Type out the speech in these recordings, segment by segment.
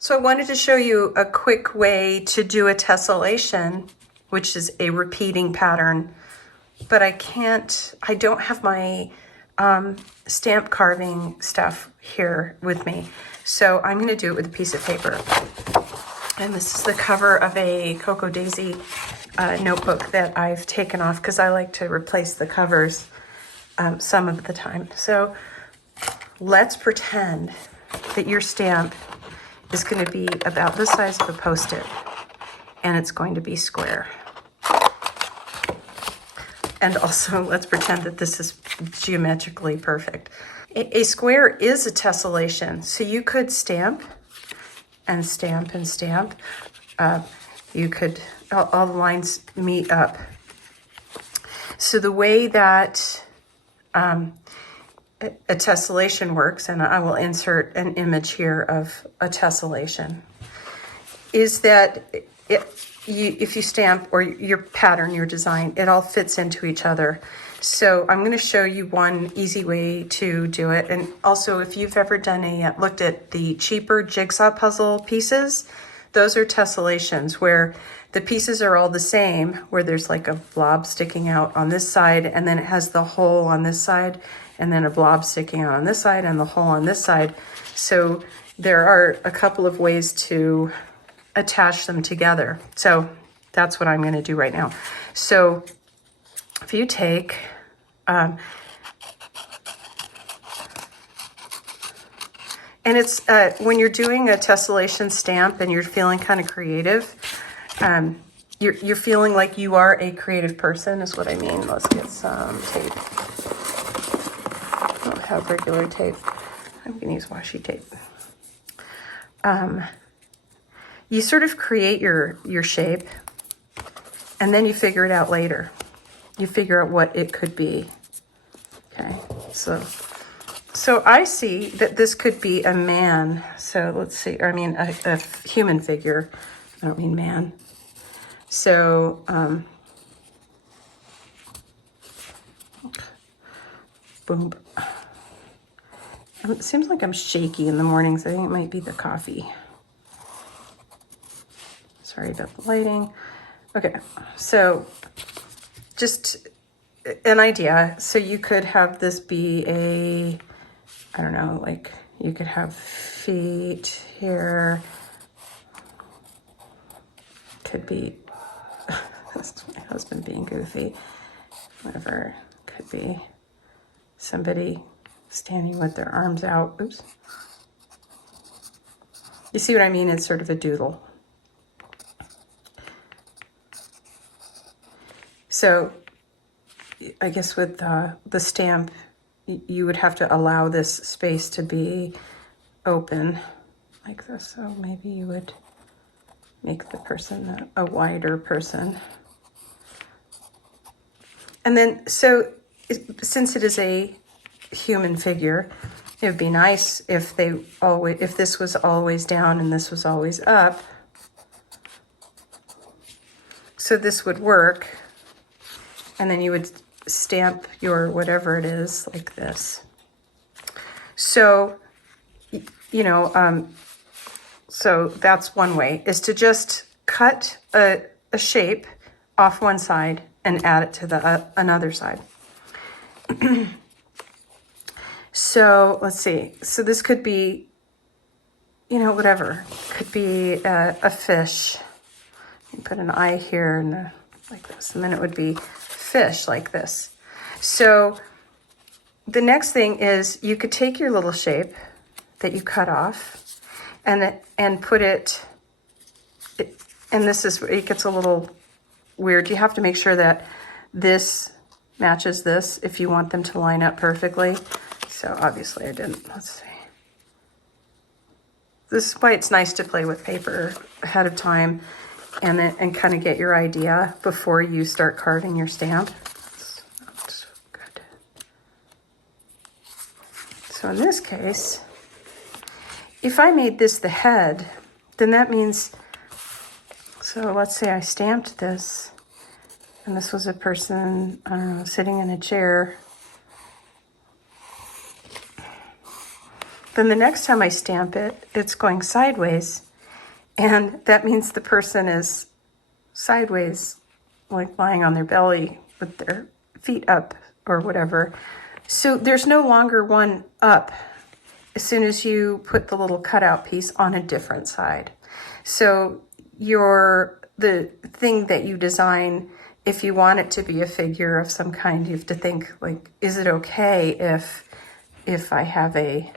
So I wanted to show you a quick way to do a tessellation, which is a repeating pattern, but I don't have my stamp carving stuff here with me. So I'm gonna do it with a piece of paper. And this is the cover of a Cocoa Daisy notebook that I've taken off because I like to replace the covers some of the time. So let's pretend that your stamp is going to be about the size of a Post-it, and it's going to be square. And also, let's pretend that this is geometrically perfect. A square is a tessellation, so you could stamp and stamp and stamp. You could, all the lines meet up. So the way that a tessellation works, and I will insert an image here of a tessellation, is that if you stamp or your pattern, your design, it all fits into each other. So I'm going to show you one easy way to do it. And also, if you've ever done looked at the cheaper jigsaw puzzle pieces, those are tessellations where the pieces are all the same, where there's like a blob sticking out on this side, and then it has the hole on this side, and then a blob sticking out on this side and the hole on this side. So there are a couple of ways to attach them together. So that's what I'm going to do right now. So if you take and it's when you're doing a tessellation stamp and you're feeling kind of creative, you're feeling like you are a creative person is what I mean. Let's get some tape. I don't have regular tape. I'm going to use washi tape. You sort of create your shape, and then you figure it out later. You figure out what it could be. Okay, so I see that this could be a man. So let's see, I mean a human figure. I don't mean man. So boom. It seems like I'm shaky in the mornings. I think it might be the coffee. Sorry about the lighting. Okay, so just an idea. So you could have this be a, I don't know, like you could have feet here. Could be, that's my husband being goofy. Whatever, could be somebody standing with their arms out. Oops. You see what I mean? It's sort of a doodle. So I guess with the stamp, you would have to allow this space to be open like this. So maybe you would make the person a wider person. And then, so since it is a human figure, it would be nice if if this was always down and this was always up. So this would work. And then you would stamp your whatever it is like this. So, you know, so that's one way, is to just cut a shape off one side and add it to the another side. So let's see. So this could be, you know, whatever. Could be a fish. You put an eye here and like this, and then it would be fish like this. So the next thing is you could take your little shape that you cut off and put it, and this is where it gets a little weird. You have to make sure that this matches this if you want them to line up perfectly. So obviously I didn't. Let's see. This is why it's nice to play with paper ahead of time and kind of get your idea before you start carving your stamp. That's good. So in this case, if I made this the head, then that means, so let's say I stamped this, and this was a person, I don't know, sitting in a chair. Then the next time I stamp it, it's going sideways. And that means the person is sideways, like lying on their belly with their feet up or whatever. So there's no longer one up as soon as you put the little cutout piece on a different side. So the thing that you design, if you want it to be a figure of some kind, you have to think, like, is it okay if I have a,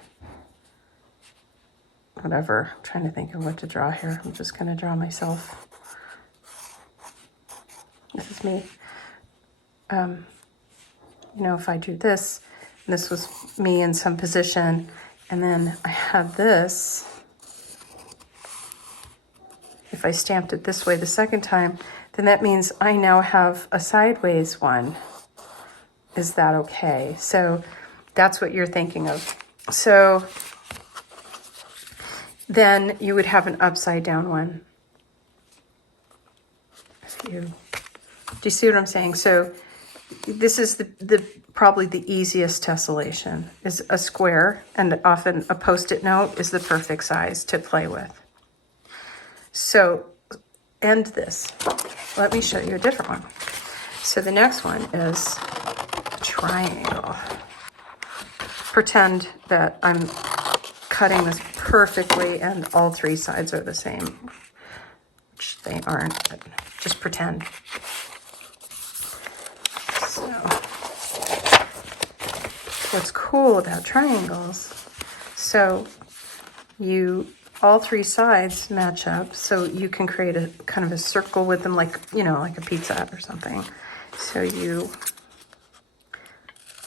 whatever, I'm trying to think of what to draw here. I'm just going to draw myself. This is me. You know, if I do this, and this was me in some position, and then I have this, if I stamped it this way the second time, then that means I now have a sideways one. Is that okay? So that's what you're thinking of. So then you would have an upside down one. Do you see what I'm saying? So this is the probably the easiest tessellation, is a square, and often a post-it note is the perfect size to play with. So end this. Let me show you a different one. So the next one is a triangle. Pretend that I'm cutting this perfectly and all three sides are the same, which they aren't, but just pretend. So what's cool about triangles, so all three sides match up, so you can create a kind of a circle with them, like, you know, like a pizza or something. So you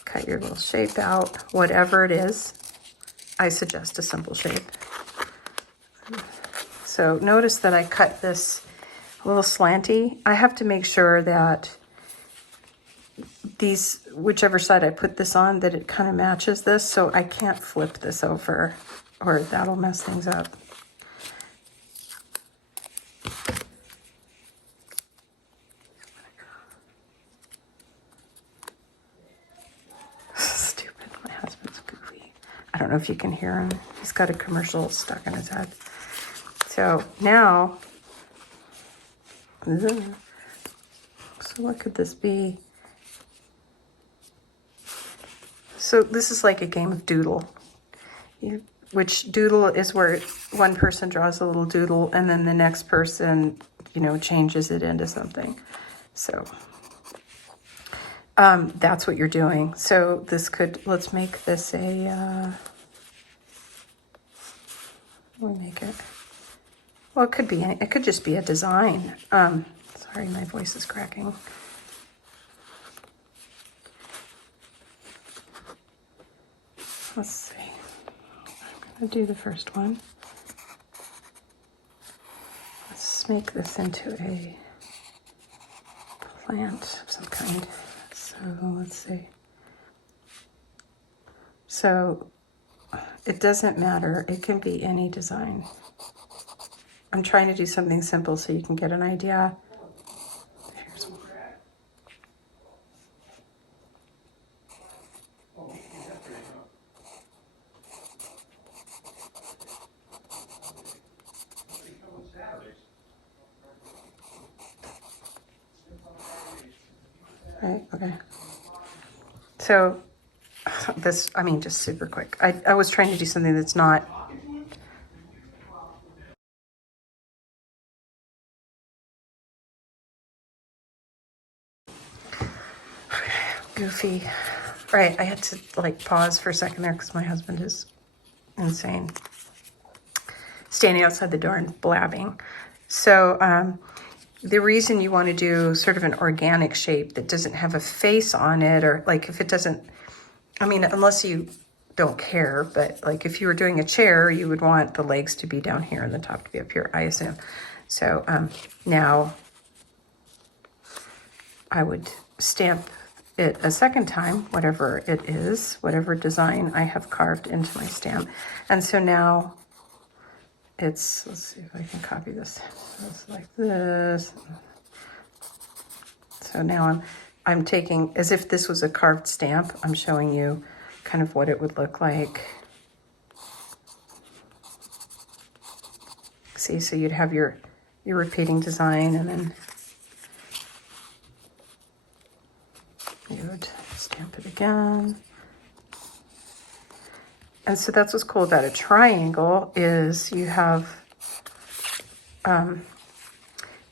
cut your little shape out, whatever it is. I suggest a simple shape. So notice that I cut this a little slanty. I have to make sure that whichever side I put this on, that it kind of matches this, so I can't flip this over or that'll mess things up. Stupid, my husband's goofy. I don't know if you can hear him. He's got a commercial stuck in his head. So now, so what could this be? So this is like a game of doodle, which doodle is where one person draws a little doodle and then the next person, you know, changes it into something. So that's what you're doing. So this let's make this we'll make it, well, it could just be a design. Sorry, my voice is cracking. Let's see. I'm going to do the first one. Let's make this into a plant of some kind. So let's see. So it doesn't matter. It can be any design. I'm trying to do something simple so you can get an idea. Here's one. Right, okay. So this, I mean, just super quick. I was trying to do something that's not goofy. Right, I had to like pause for a second there because my husband is insane, standing outside the door and blabbing. So the reason you want to do sort of an organic shape that doesn't have a face on it, or like if it doesn't, I mean, unless you don't care, but like if you were doing a chair, you would want the legs to be down here and the top to be up here, I assume. So now I would stamp it a second time, whatever it is, whatever design I have carved into my stamp. And so now it's, let's see if I can copy this. It's like this. So now I'm taking, as if this was a carved stamp, I'm showing you kind of what it would look like. See, so you'd have your repeating design, and then you would stamp it again. And so that's what's cool about a triangle is you have,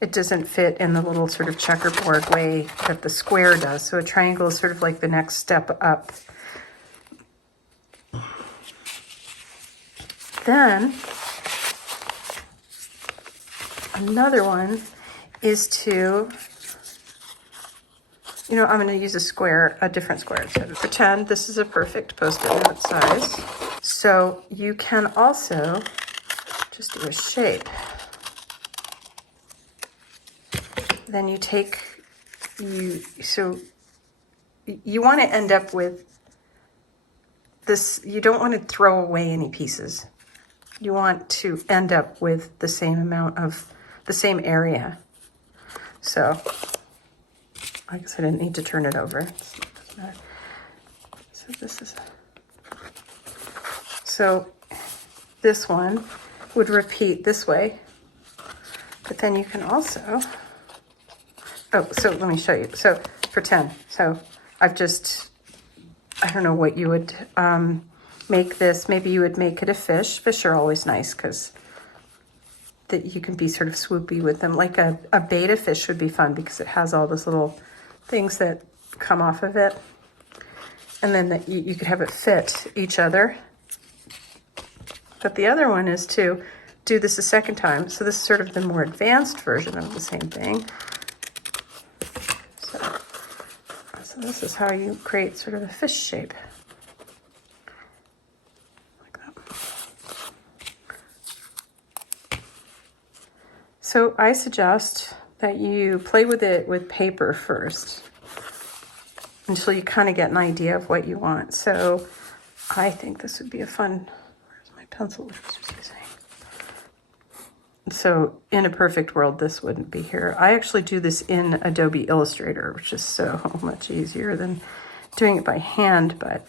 it doesn't fit in the little sort of checkerboard way that the square does. So a triangle is sort of like the next step up. Then another one is to, you know, I'm going to use a square, a different square. So pretend this is a perfect Post-it note size. So you can also just do a shape. Then you take, so you want to end up with this, you don't want to throw away any pieces. You want to end up with the same amount of, the same area. So I guess I didn't need to turn it over. It doesn't matter. So this is, so this one would repeat this way, but then you can also, oh, so let me show you. So pretend, so I've just, I don't know what you would make this. Maybe you would make it a fish. Fish are always nice because that you can be sort of swoopy with them. Like a betta fish would be fun because it has all those little things that come off of it. And then you could have it fit each other. But the other one is to do this a second time. So this is sort of the more advanced version of the same thing. So this is how you create sort of a fish shape. Like that. So I suggest that you play with it with paper first until you kind of get an idea of what you want. So I think this would be a fun, where's my pencil that I was just using? So in a perfect world, this wouldn't be here. I actually do this in Adobe Illustrator, which is so much easier than doing it by hand, but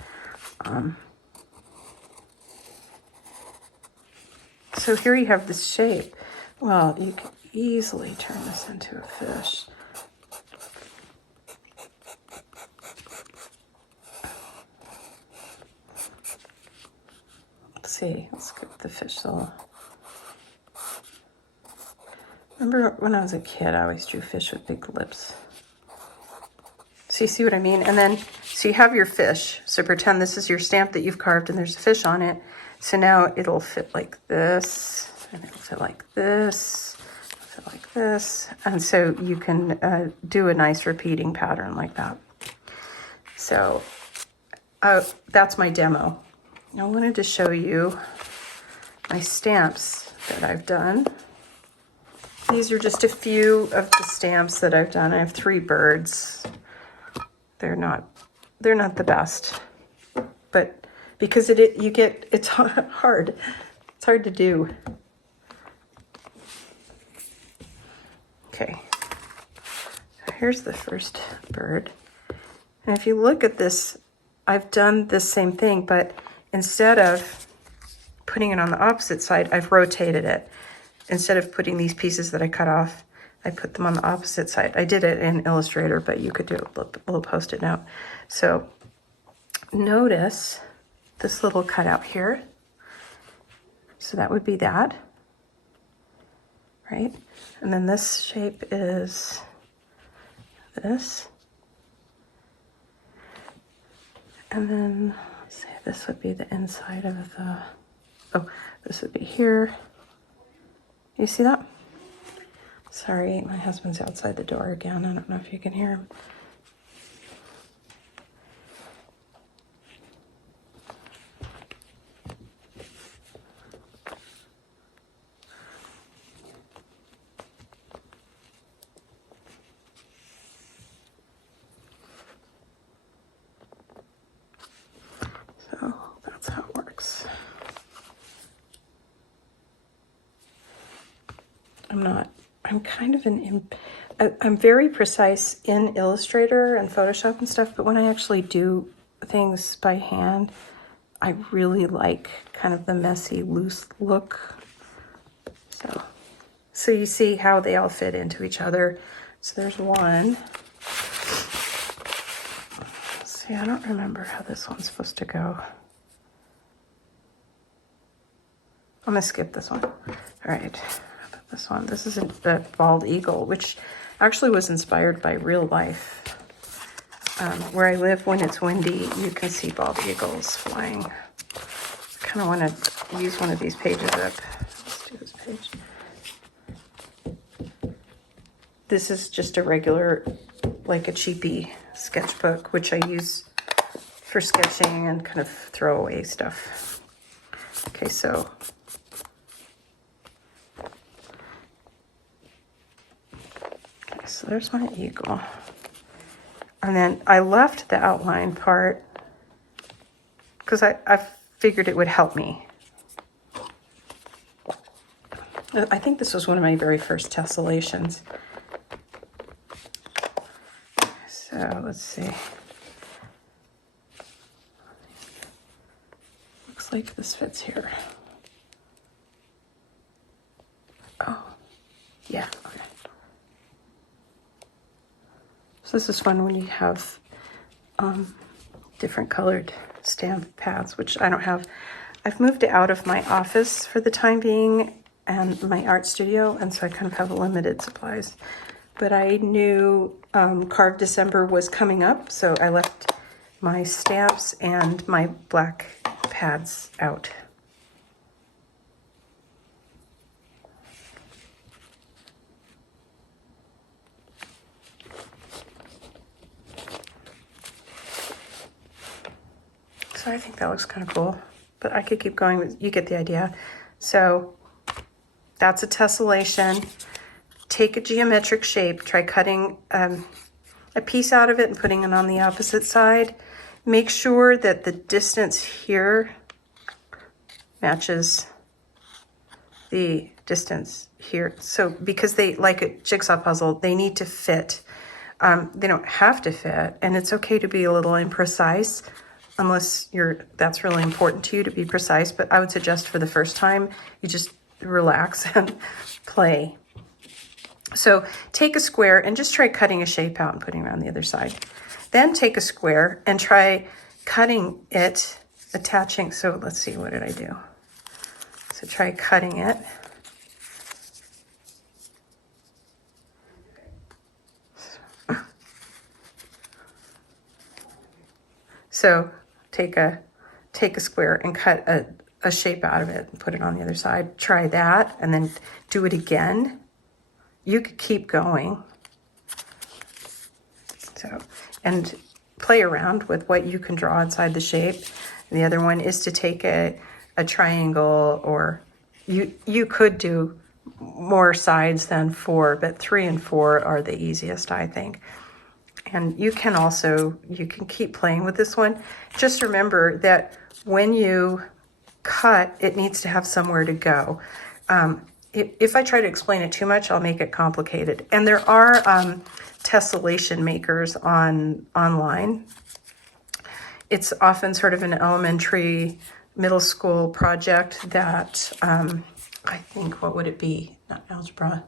so here you have this shape. Well, you can easily turn this into a fish. Let's see, let's get the fish. So remember when I was a kid, I always drew fish with big lips. So you see what I mean? And then, so you have your fish. So pretend this is your stamp that you've carved and there's a fish on it. So now it'll fit like this, and it'll fit like this, fit like this. And so you can do a nice repeating pattern like that. So that's my demo. I wanted to show you my stamps that I've done. These are just a few of the stamps that I've done. I have 3 birds. They're not the best, but because it's hard. It's hard to do. Okay, here's the first bird. And if you look at this, I've done the same thing, but instead of putting it on the opposite side, I've rotated it. Instead of putting these pieces that I cut off, I put them on the opposite side. I did it in Illustrator, but you could do a little Post-it note. So notice this little cutout here. So that would be that, right? And then this shape is this. And then, let's see, this would be the inside of the, oh, this would be here. You see that? Sorry, my husband's outside the door again. I don't know if you can hear him. So that's how it works. I'm kind of I'm very precise in Illustrator and Photoshop and stuff, but when I actually do things by hand, I really like kind of the messy, loose look. So So you see how they all fit into each other. So there's one. See, I don't remember how this one's supposed to go. I'm gonna skip this one. All right, this one. This is a bald eagle, which actually was inspired by real life. Where I live, when it's windy, you can see bald eagles flying. I kind of want to use one of these pages up. Let's do this page. This is just a regular, like a cheapy sketchbook, which I use for sketching and kind of throwaway stuff. Okay, so there's my eagle. And then I left the outline part because I figured it would help me. I think this was one of my very first tessellations. So let's see. Looks like this fits here. Oh, yeah, okay. So this is fun when you have different colored stamp pads, which I don't have. I've moved out of my office for the time being and my art studio, and so I kind of have limited supplies. But I knew Carved December was coming up, so I left my stamps and my black pads out. So I think that looks kind of cool, but I could keep going. You get the idea. So that's a tessellation. Take a geometric shape, try cutting a piece out of it and putting it on the opposite side. Make sure that the distance here matches the distance here. So because they, like a jigsaw puzzle, they need to fit. They don't have to fit, and it's okay to be a little imprecise unless that's really important to you to be precise. But I would suggest for the first time, you just relax and play. So take a square and just try cutting a shape out and putting it on the other side. Then take a square and try cutting it, attaching. So let's see, what did I do? So try cutting it. So take a square and cut a shape out of it and put it on the other side. Try that and then do it again. You could keep going. So, and play around with what you can draw inside the shape. And the other one is to take a triangle, or you could do more sides than 4, but 3 and 4 are the easiest, I think. And you can keep playing with this one. Just remember that when you cut, it needs to have somewhere to go. If I try to explain it too much, I'll make it complicated. And there are tessellation makers online. It's often sort of an elementary, middle school project that I think, what would it be? Not algebra.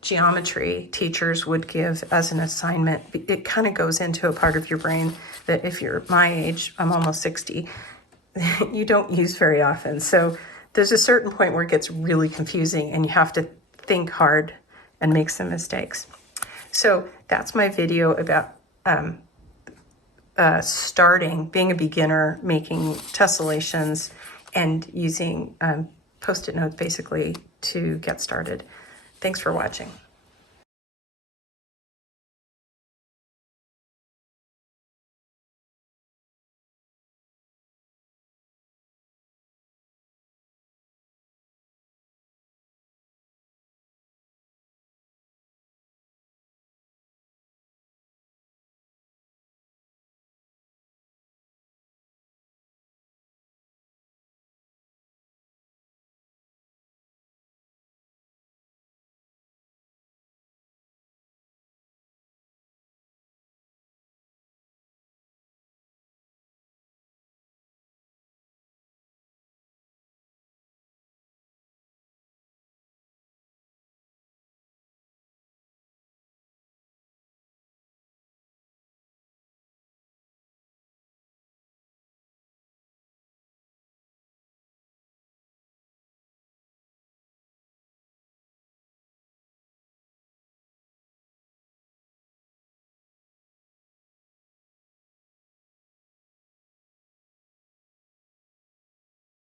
Geometry teachers would give as an assignment. It kind of goes into a part of your brain that if you're my age, I'm almost 60, you don't use very often. So there's a certain point where it gets really confusing and you have to think hard and make some mistakes. So that's my video about being a beginner, making tessellations and using Post-it notes basically to get started. Thanks for watching.